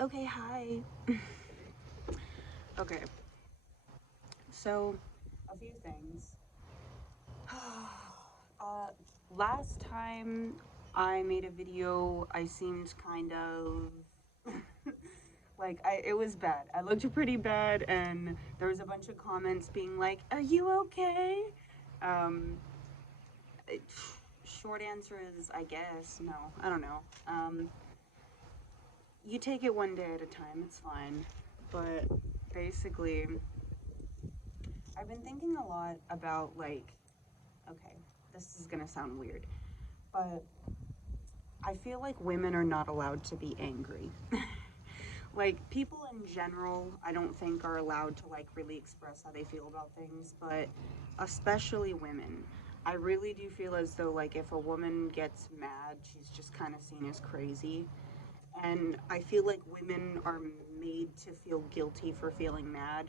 Okay, hi. Okay, so a few things. uh, Last time I made a video, I seemed kind of like it was bad. I looked pretty bad, and there was a bunch of comments being like, "Are you okay?" Um, it, Short answer is, I guess no. I don't know. You take it one day at a time. It's fine, but basically, I've been thinking a lot about okay, this is gonna sound weird, but I feel like women are not allowed to be angry. Like people in general, I don't think are allowed to really express how they feel about things, but especially women. I really do feel as though if a woman gets mad, she's just kind of seen as crazy. And I feel like women are made to feel guilty for feeling mad,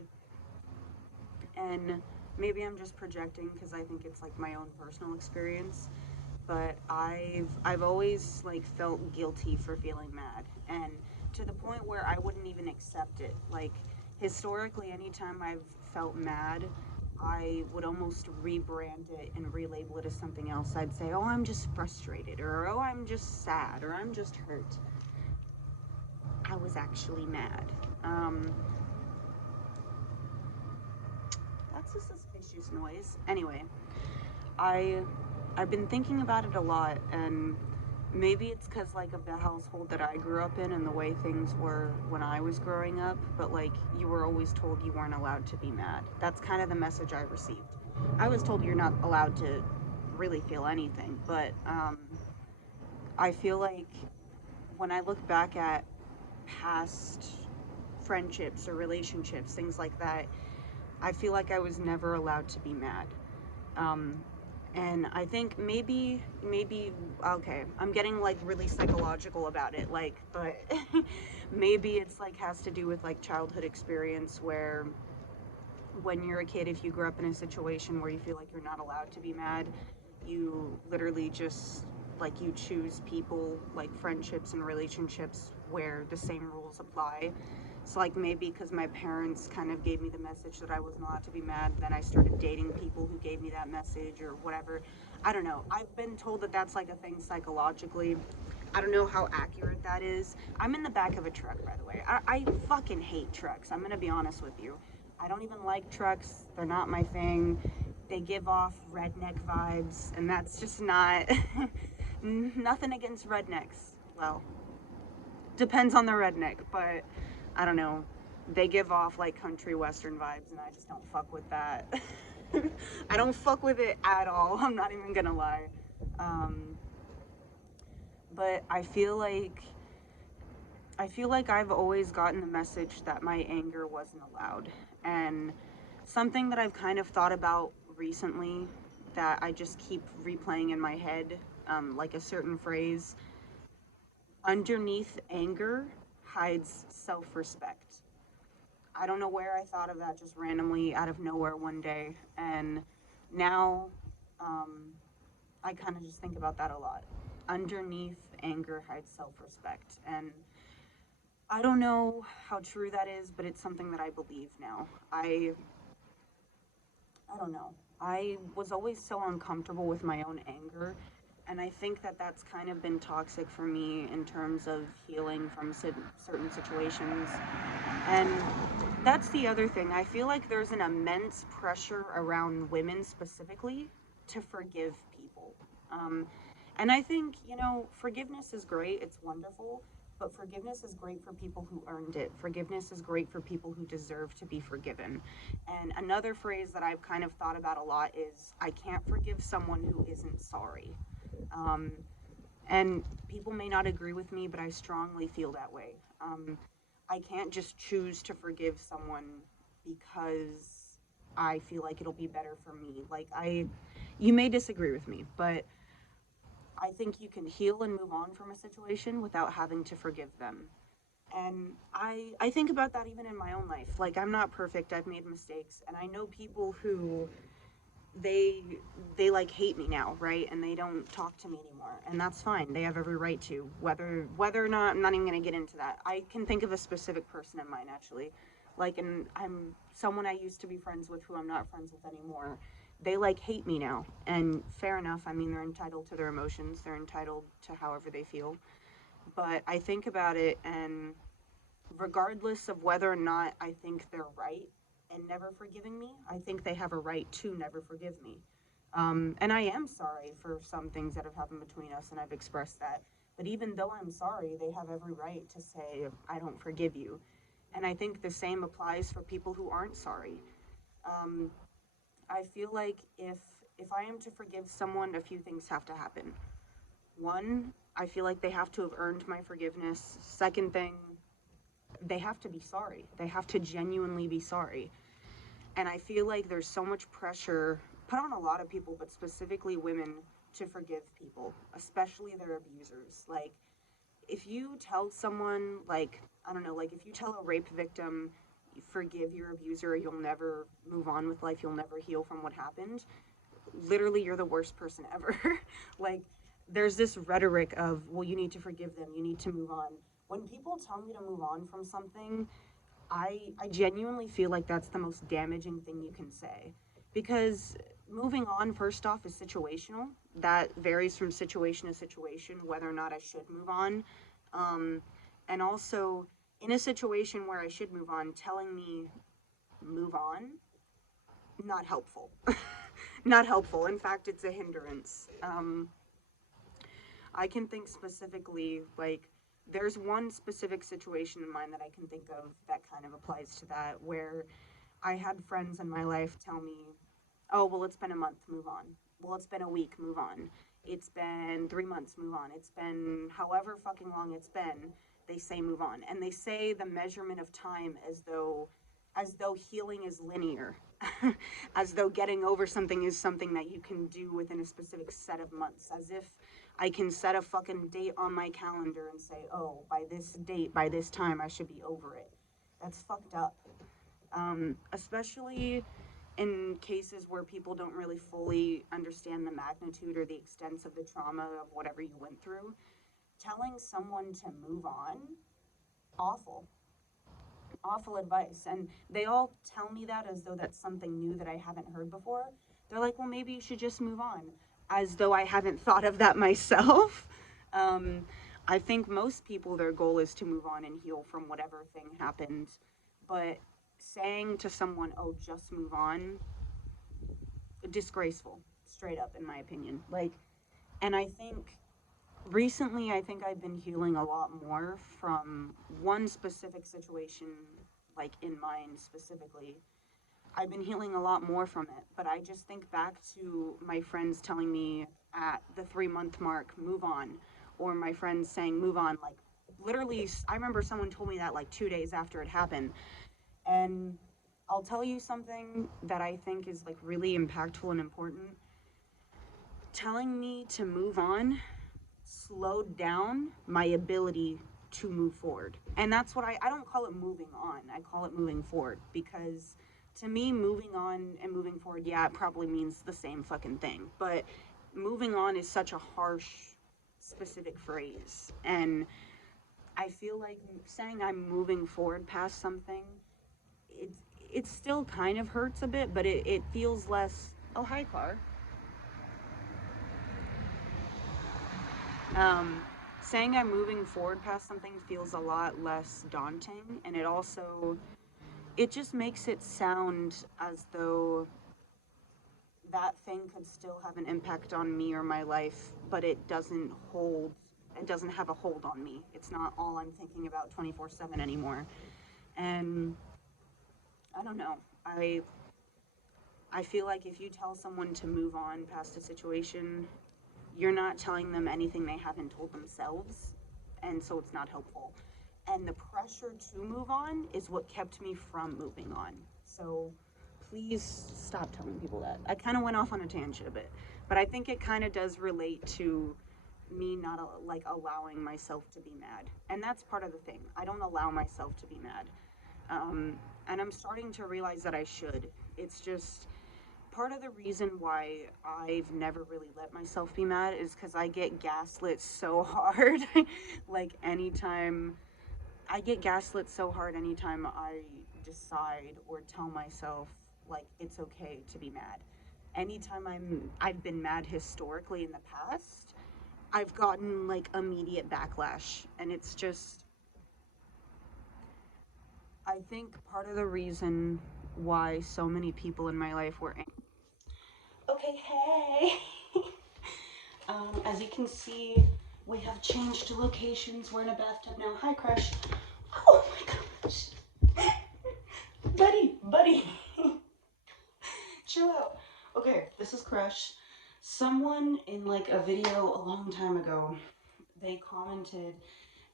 and maybe I'm just projecting because I think it's my own personal experience, but I've always felt guilty for feeling mad, and to the point where I wouldn't even accept it. Historically, anytime I've felt mad, I would almost rebrand it and relabel it as something else. I'd say, "Oh, I'm just frustrated," or "Oh, I'm just sad," or "I'm just hurt." I was actually mad. Um, that's a suspicious noise. Anyway, I I've been thinking about it a lot, and maybe it's because of the household that I grew up in and the way things were when I was growing up. But you were always told you weren't allowed to be mad. That's kind of the message I received. I was told you're not allowed to really feel anything, but I feel like when I look back at past friendships or relationships, things like that, I feel like I was never allowed to be mad. Um, and I think maybe okay, I'm getting really psychological about it, but maybe it's has to do with childhood experience where when you're a kid, if you grew up in a situation where you feel like you're not allowed to be mad, you literally just you choose people, friendships and relationships where the same rules apply. So maybe because my parents kind of gave me the message that I wasn't allowed to be mad, then I started dating people who gave me that message or whatever. I don't know. I've been told that that's a thing psychologically. I don't know how accurate that is. I'm in the back of a truck, by the way. I fucking hate trucks. I'm gonna be honest with you. I don't even like trucks. They're not my thing. They give off redneck vibes, and that's just not nothing against rednecks. Well, depends on the redneck, but I don't know. They give off country western vibes, and I just don't fuck with that. I don't fuck with it at all. I'm not even gonna lie. Um, but I feel like I've always gotten the message that my anger wasn't allowed, and something that I've kind of thought about recently that I just keep replaying in my head, like a certain phrase: underneath anger hides self-respect. I don't know where I thought of that just randomly out of nowhere one day, and now um, I kind of just think about that a lot. Underneath anger hides self-respect, and I don't know how true that is, but it's something that I believe now. I don't know. I was always so uncomfortable with my own anger, and I think that that's kind of been toxic for me in terms of healing from certain situations. And that's the other thing. I feel like there's an immense pressure around women specifically to forgive people. Um, and I think, forgiveness is great, it's wonderful, but forgiveness is great for people who earned it. Forgiveness is great for people who deserve to be forgiven. And another phrase that I've kind of thought about a lot is I can't forgive someone who isn't sorry. Um, and people may not agree with me, but I strongly feel that way. I can't just choose to forgive someone because I feel like it'll be better for me. You may disagree with me, but I think you can heal and move on from a situation without having to forgive them. And I think about that even in my own life. I'm not perfect, I've made mistakes, and I know people who they they like hate me now, right? And they don't talk to me anymore, and that's fine. They have every right to. Whether or not, I'm not even gonna get into that. I can think of a specific person in mind actually, like, and I'm someone I used to be friends with who I'm not friends with anymore. They like hate me now, and fair enough. I mean, they're entitled to their emotions. They're entitled to however they feel. But I think about it, and regardless of whether or not I think they're right in never forgiving me, I think they have a right to never forgive me. And I am sorry for some things that have happened between us, and I've expressed that. But even though I'm sorry, they have every right to say, I don't forgive you. And I think the same applies for people who aren't sorry. Um, I feel like if I am to forgive someone, a few things have to happen. One, I feel like they have to have earned my forgiveness. Second thing, they have to be sorry. They have to genuinely be sorry. And I feel like there's so much pressure put on a lot of people, but specifically women, to forgive people, especially their abusers. Like, if you tell someone, like, I don't know, like, if you tell a rape victim, forgive your abuser, you'll never move on with life, you'll never heal from what happened, literally, you're the worst person ever. Like, there's this rhetoric of, well, you need to forgive them, you need to move on. When people tell me to move on from something, I genuinely feel like that's the most damaging thing you can say. Because moving on, first off, is situational. That varies from situation to situation whether or not I should move on. Um, and also, in a situation where I should move on, telling me move on, not helpful. Not helpful. In fact, it's a hindrance. I can think specifically, like, there's one specific situation in mind that I can think of that kind of applies to that, where I had friends in my life tell me, oh, well, it's been a month, move on. Well, it's been a week, move on. It's been 3 months, move on. It's been however fucking long it's been, they say move on. And they say the measurement of time as though healing is linear. As though getting over something is something that you can do within a specific set of months. As if I can set a fucking date on my calendar and say, oh, by this date, by this time, I should be over it. That's fucked up. Especially in cases where people don't really fully understand the magnitude or the extent of the trauma of whatever you went through. Telling someone to move on, awful. Awful advice. And they all tell me that as though that's something new that I haven't heard before. They're like, well, maybe you should just move on, as though I haven't thought of that myself. um, I think most people, their goal is to move on and heal from whatever thing happened. But saying to someone, oh, just move on, disgraceful, straight up, in my opinion. Like, and I think recently, I think I've been healing a lot more from one specific situation, like in mind specifically. I've been healing a lot more from it, but I just think back to my friends telling me at the 3 month mark, move on, or my friends saying, move on. Like, literally, I remember someone told me that like 2 days after it happened. And I'll tell you something that I think is like really impactful and important. Telling me to move on slowed down my ability to move forward. And that's what I don't call it moving on. I call it moving forward, because to me, moving on and moving forward, yeah, it probably means the same fucking thing. But moving on is such a harsh, specific phrase. And I feel like saying I'm moving forward past something, it, it still kind of hurts a bit, but it feels less. Oh, hi, car. Um, Saying I'm moving forward past something feels a lot less daunting, and it just makes it sound as though that thing could still have an impact on me or my life, but it doesn't have a hold on me. It's not all I'm thinking about 24/7 anymore. And I don't know. I feel like if you tell someone to move on past a situation, you're not telling them anything they haven't told themselves, and so it's not helpful. And the pressure to move on is what kept me from moving on. So please stop telling people that. I kind of went off on a tangent a bit, but I think it kind of does relate to me not like allowing myself to be mad. And that's part of the thing. I don't allow myself to be mad. Um, and I'm starting to realize that I should. It's just part of the reason why I've never really let myself be mad is because I get gaslit so hard. Like anytime I get gaslit so hard anytime I decide or tell myself like it's okay to be mad. Anytime I've been mad historically in the past, I've gotten like immediate backlash, and it's just I think part of the reason why so many people in my life were okay, hey. As you can see, we have changed locations. We're in a bathtub now. Hi, Crush. Oh my gosh. Buddy. Chill out. Okay, this is Crush. Someone in like a video a long time ago, they commented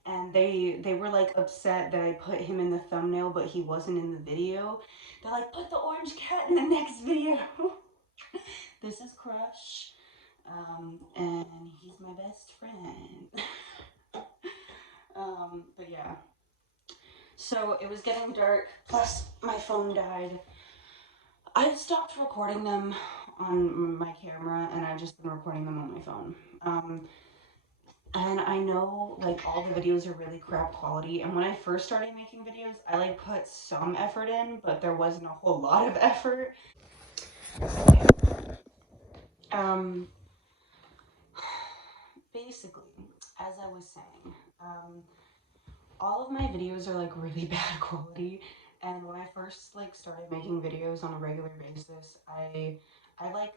and they were like upset that I put him in the thumbnail but he wasn't in the video. They're like, put the orange cat in the next video. This is Crush. And he's my best friend. But yeah. So it was getting dark, plus my phone died. I've stopped recording them on my camera and I've just been recording them on my phone. And I know like all the videos are really crap quality, and when I first started making videos, I like put some effort in, but there wasn't a whole lot of effort. Basically, as I was saying, all of my videos are like really bad quality, and when I first like started making videos on a regular basis, I like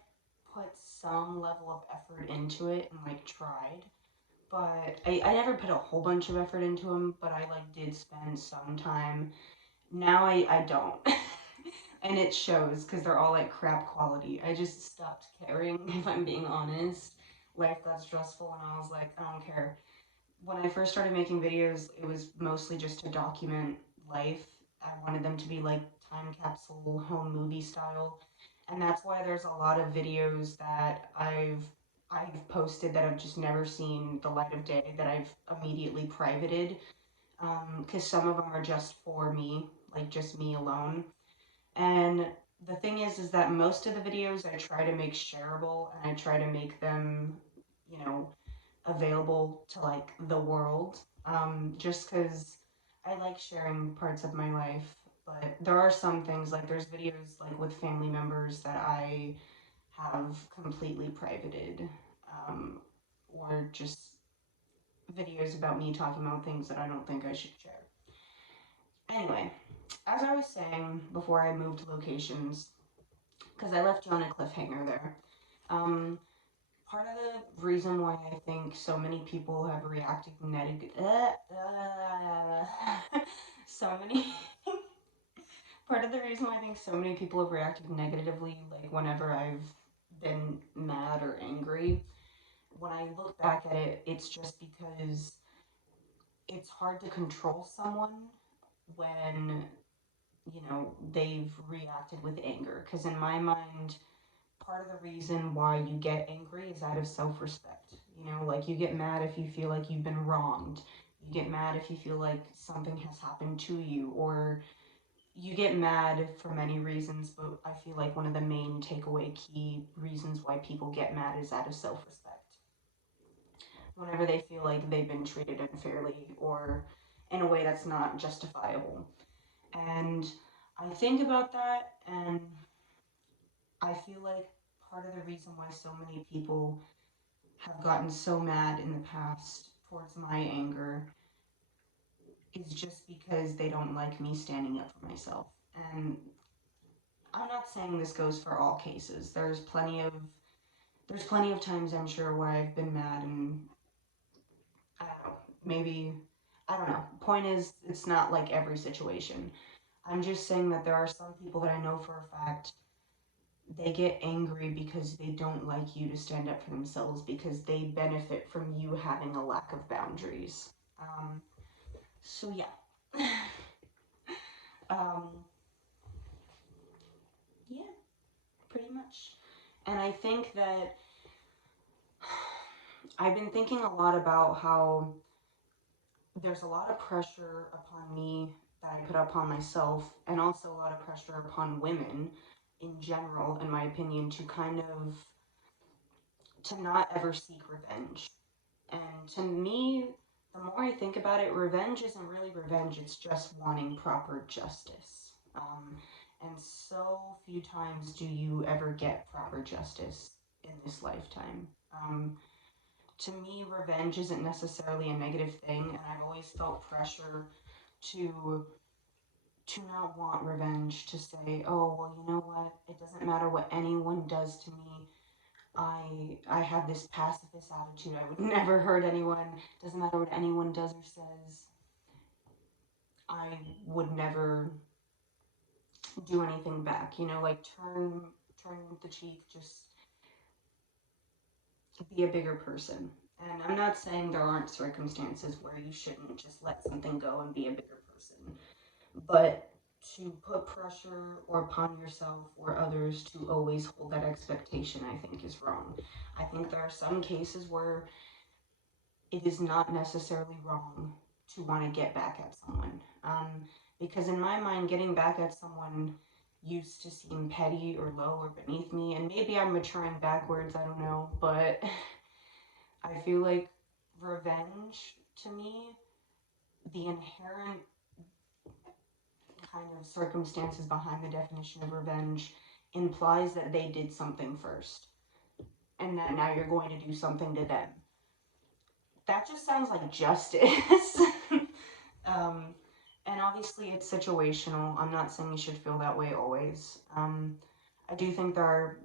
put some level of effort into it and like tried, but I never put a whole bunch of effort into them, but I like did spend some time. Now I don't. And it shows because they're all like crap quality. I just stopped caring, if I'm being honest. Life got stressful and I was like, I don't care. When I first started making videos, it was mostly just to document life. I wanted them to be like time capsule home movie style. And that's why there's a lot of videos that I've posted that I've just never seen the light of day, that I've immediately privated. Because some of them are just for me, like just me alone. And the thing is that most of the videos I try to make shareable and I try to make them, you know, available to like the world. Just because I like sharing parts of my life, but there are some things like there's videos like with family members that I have completely privated, or just videos about me talking about things that I don't think I should share. Anyway, as I was saying before I moved locations, because I left you on a cliffhanger there. Part of the reason why I think so many people have reacted so many. Part of the reason why I think so many people have reacted negatively, like whenever I've been mad or angry, when I look back at it, it's just because it's hard to control someone when they've reacted with anger. Because in my mind, part of the reason why you get angry is out of self-respect. Like you get mad if you feel like you've been wronged. You get mad if you feel like something has happened to you, or you get mad for many reasons, but I feel like one of the main takeaway key reasons why people get mad is out of self-respect. Whenever they feel like they've been treated unfairly or in a way that's not justifiable. And I think about that, and I feel like part of the reason why so many people have gotten so mad in the past towards my anger is just because they don't like me standing up for myself. And I'm not saying this goes for all cases. There's plenty of times, I'm sure, where I've been mad and I don't know, maybe I don't know. Point is, it's not like every situation. I'm just saying that there are some people that I know for a fact they get angry because they don't like you to stand up for themselves because they benefit from you having a lack of boundaries. So yeah. um, yeah, pretty much. And I think that I've been thinking a lot about how there's a lot of pressure upon me that I put upon myself, and also a lot of pressure upon women in general, in my opinion, to not ever seek revenge. And to me, the more I think about it, revenge isn't really revenge, it's just wanting proper justice. And so few times do you ever get proper justice in this lifetime. To me, revenge isn't necessarily a negative thing, and I've always felt pressure to not want revenge, to say, oh, well, you know what, it doesn't matter what anyone does to me. I have this pacifist attitude. I would never hurt anyone. Doesn't matter what anyone does or says. I would never do anything back. You know, like turn the cheek. Just be a bigger person. And I'm not saying there aren't circumstances where you shouldn't just let something go and be a bigger person, but to put pressure or upon yourself or others to always hold that expectation, I think is wrong. I think there are some cases where it is not necessarily wrong to want to get back at someone. Because in my mind, getting back at someone used to seem petty or low or beneath me, and maybe I'm maturing backwards, I don't know, but I feel like revenge, to me, the inherent kind of circumstances behind the definition of revenge implies that they did something first, and that now you're going to do something to them. That just sounds like justice. And obviously it's situational. I'm not saying you should feel that way always. I do think there are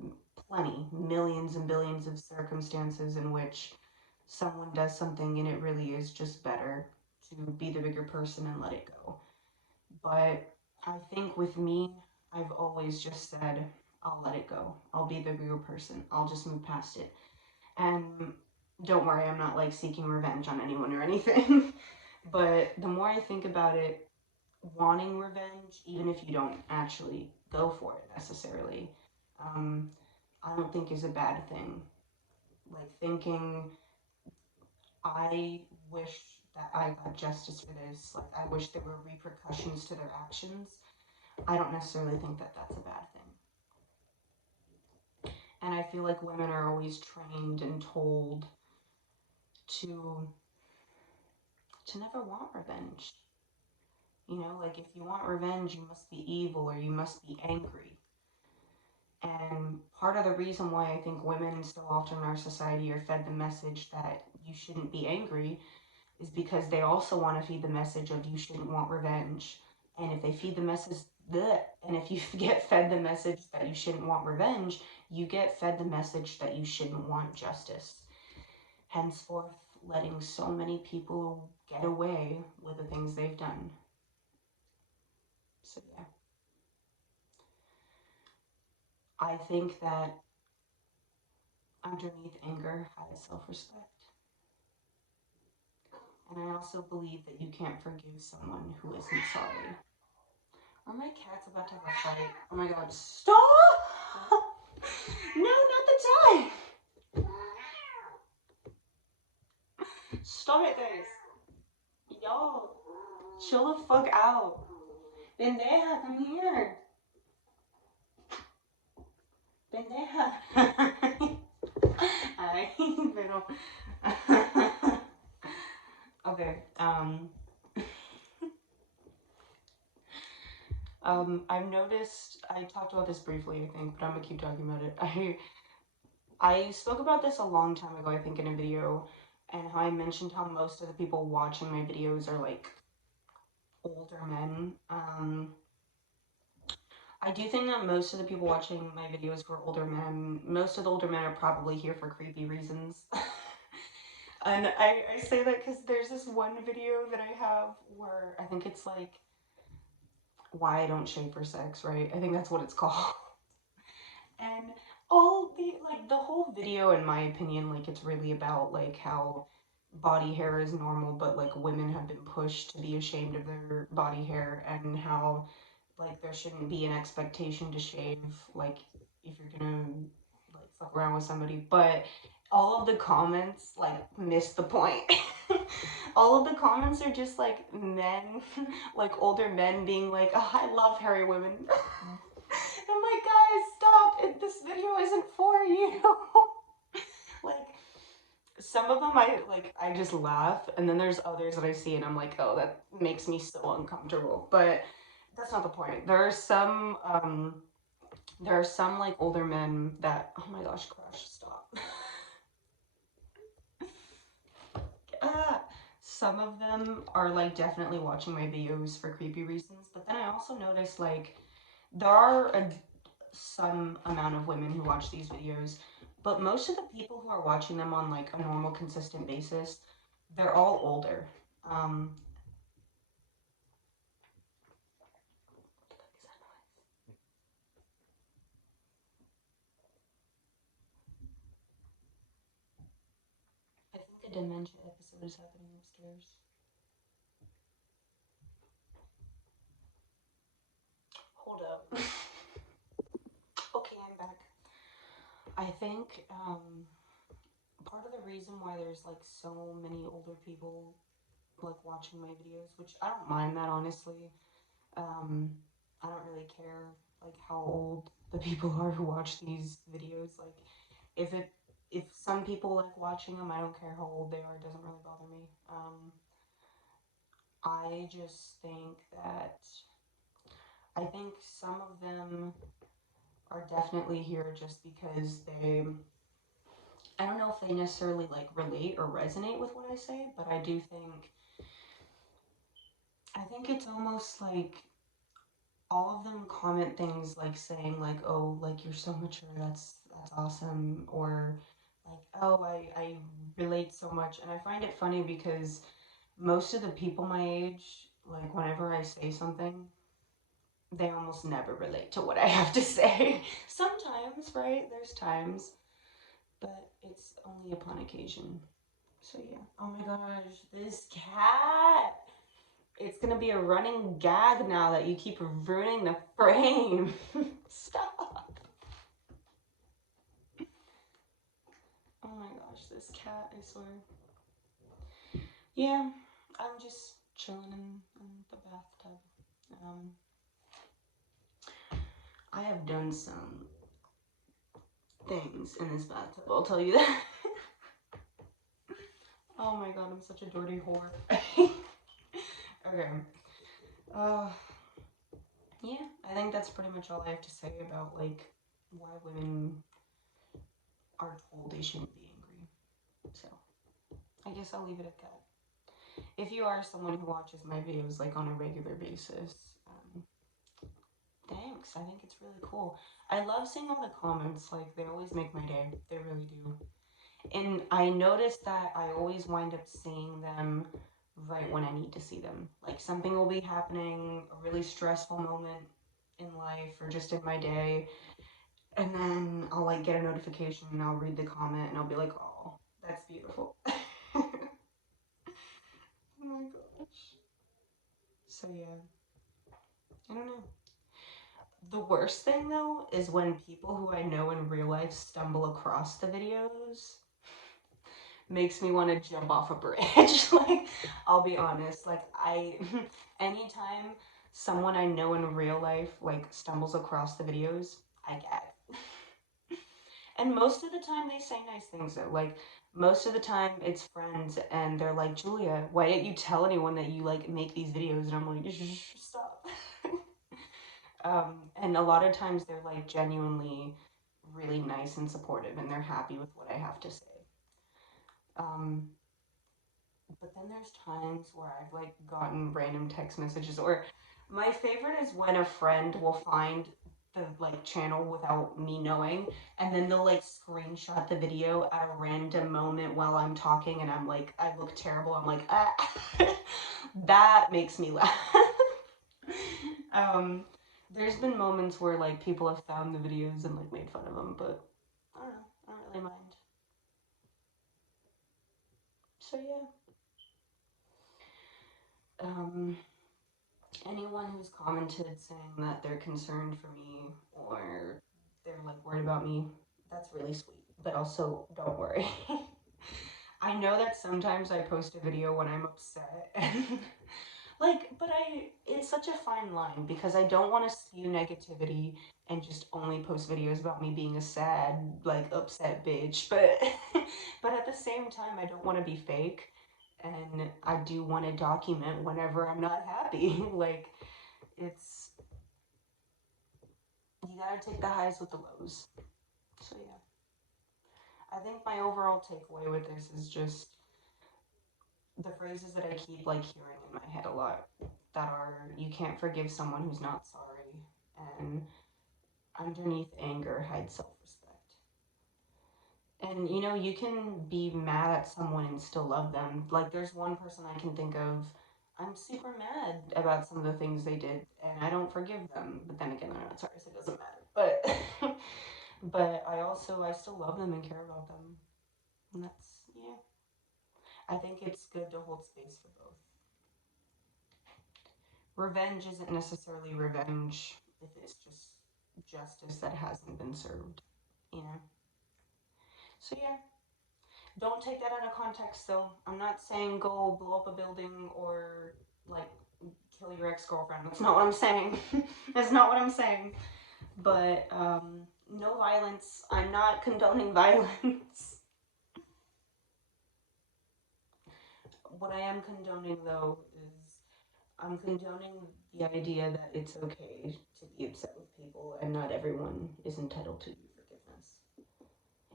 millions and billions of circumstances in which someone does something and it really is just better to be the bigger person and let it go. But I think with me, I've always just said, I'll let it go. I'll be the bigger person. I'll just move past it. And don't worry, I'm not like seeking revenge on anyone or anything. But the more I think about it, wanting revenge, even if you don't actually go for it necessarily, I don't think is a bad thing. Like thinking, I wish that I got justice for this, like I wish there were repercussions to their actions. I don't necessarily think that that's a bad thing. And I feel like women are always trained and told to never want revenge. You know, like if you want revenge, you must be evil or you must be angry. And part of the reason why I think women so often in our society are fed the message that you shouldn't be angry is because they also want to feed the message of you shouldn't want revenge. And if they feed the message, and if you get fed the message that you shouldn't want revenge, you get fed the message that you shouldn't want justice. Henceforth, letting so many people get away with the things they've done. So yeah. I think that underneath anger hides self-respect. And I also believe that you can't forgive someone who isn't sorry. Are my cats about to have a fight? Oh my god, stop! No, not the time! Stop it, guys. Yo, chill the fuck out. Pendeja, come here. Pendeja. Ay, pero... Okay, I've noticed, I talked about this briefly, I think, but I'm gonna keep talking about it. I spoke about this a long time ago, I think, in a video, and how I mentioned how most of the people watching my videos are, like, older men. I do think that most of the people watching my videos were older men. Most of the older men are probably here for creepy reasons. And I say that because there's this one video that I have where I think it's like, why I don't shave for sex, right? I think that's what it's called. And the whole video, in my opinion, like it's really about like how body hair is normal, but like women have been pushed to be ashamed of their body hair, and how like there shouldn't be an expectation to shave, like if you're gonna like fuck around with somebody. But all of the comments like miss the point. All of the comments are just like men, like older men being like, oh, I love hairy women. I'm like, guys, this video isn't for you. Like, some of them I just laugh, and then there's others that I see and I'm like, oh, that makes me so uncomfortable. But that's not the point. There are some like older men that, oh my gosh, Crush, stop. Ah, some of them are like definitely watching my videos for creepy reasons, but then I also noticed like there are some amount of women who watch these videos, but most of the people who are watching them on like a normal, consistent basis, they're all older. Um, I think a dementia episode is happening upstairs. Hold up. Okay, I'm back. I think part of the reason why there's like so many older people like watching my videos, which I don't mind that honestly. Um, I don't really care like how old the people are who watch these videos. Like, if it if some people like watching them, I don't care how old they are. It doesn't really bother me. I just think that I think some of them are definitely here just because they. I don't know if they necessarily like relate or resonate with what I say, but I do think. I think it's almost like all of them comment things like saying like, oh, like you're so mature, that's awesome, or like, oh, I relate so much. And I find it funny because most of the people my age, like whenever I say something, they almost never relate to what I have to say. Sometimes, right? There's times, but it's only upon occasion. So yeah. Oh my gosh, this cat. It's gonna be a running gag now that you keep ruining the frame. Stop. Oh my gosh, this cat, I swear. Yeah, I'm just chilling in the bathtub. Um, I have done some things in this bathtub, I'll tell you that. Oh my god, I'm such a dirty whore. Okay. Uh, yeah, I think that's pretty much all I have to say about, like, why women are told they shouldn't be angry. So, I guess I'll leave it at that. If you are someone who watches my videos, like, on a regular basis, thanks. I think it's really cool. I love seeing all the comments. Like, they always make my day. They really do. And I noticed that I always wind up seeing them right when I need to see them. Like, something will be happening, a really stressful moment in life or just in my day, and then I'll like get a notification and I'll read the comment and I'll be like, oh, that's beautiful. Oh my gosh. So yeah, I don't know. The worst thing though is when people who I know in real life stumble across the videos. Makes me want to jump off a bridge. Like, I'll be honest, like anytime someone I know in real life like stumbles across the videos, I gag. And most of the time they say nice things though. Like, most of the time it's friends and they're like, Julia, why didn't you tell anyone that you like make these videos? And I'm like, stop. And a lot of times they're like genuinely really nice and supportive and they're happy with what I have to say. Um, but then there's times where I've like gotten random text messages, or my favorite is when a friend will find the like channel without me knowing, and then they'll like screenshot the video at a random moment while I'm talking and I'm like, I look terrible, I'm like, ah. That makes me laugh. um there's been moments where like people have found the videos and like made fun of them, but I don't know, I don't really mind. So yeah. um Anyone who's commented saying that they're concerned for me or they're like worried about me, that's really sweet. But also, don't worry. I know that sometimes I post a video when I'm upset and But it's such a fine line because I don't want to spew negativity and just only post videos about me being a sad, like, upset bitch. But, but at the same time, I don't want to be fake. And I do want to document whenever I'm not happy. Like, it's, you gotta take the highs with the lows. So, yeah. I think my overall takeaway with this is just the phrases that I keep, like, hearing in my head a lot that are, you can't forgive someone who's not sorry, and underneath anger hides self respect. And you can be mad at someone and still love them. Like, there's one person I can think of, I'm super mad about some of the things they did, and I don't forgive them. But then again, they're not sorry, so it doesn't matter. But, but I still love them and care about them. And that's, yeah. I think it's good to hold space for both. Revenge isn't necessarily revenge if it's just justice that hasn't been served, you know? So, yeah, don't take that out of context, though. I'm not saying go blow up a building or, like, kill your ex girlfriend. That's not what I'm saying. That's not what I'm saying. But, no violence. I'm not condoning violence. What I am condoning, though, is I'm condoning the idea that it's okay to be upset with people and not everyone is entitled to your forgiveness.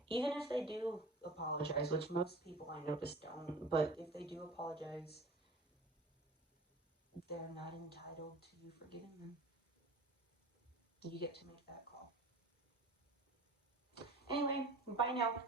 Even if they do apologize, which most people I notice don't, but if they do apologize, they're not entitled to you forgiving them. You get to make that call. Anyway, bye now.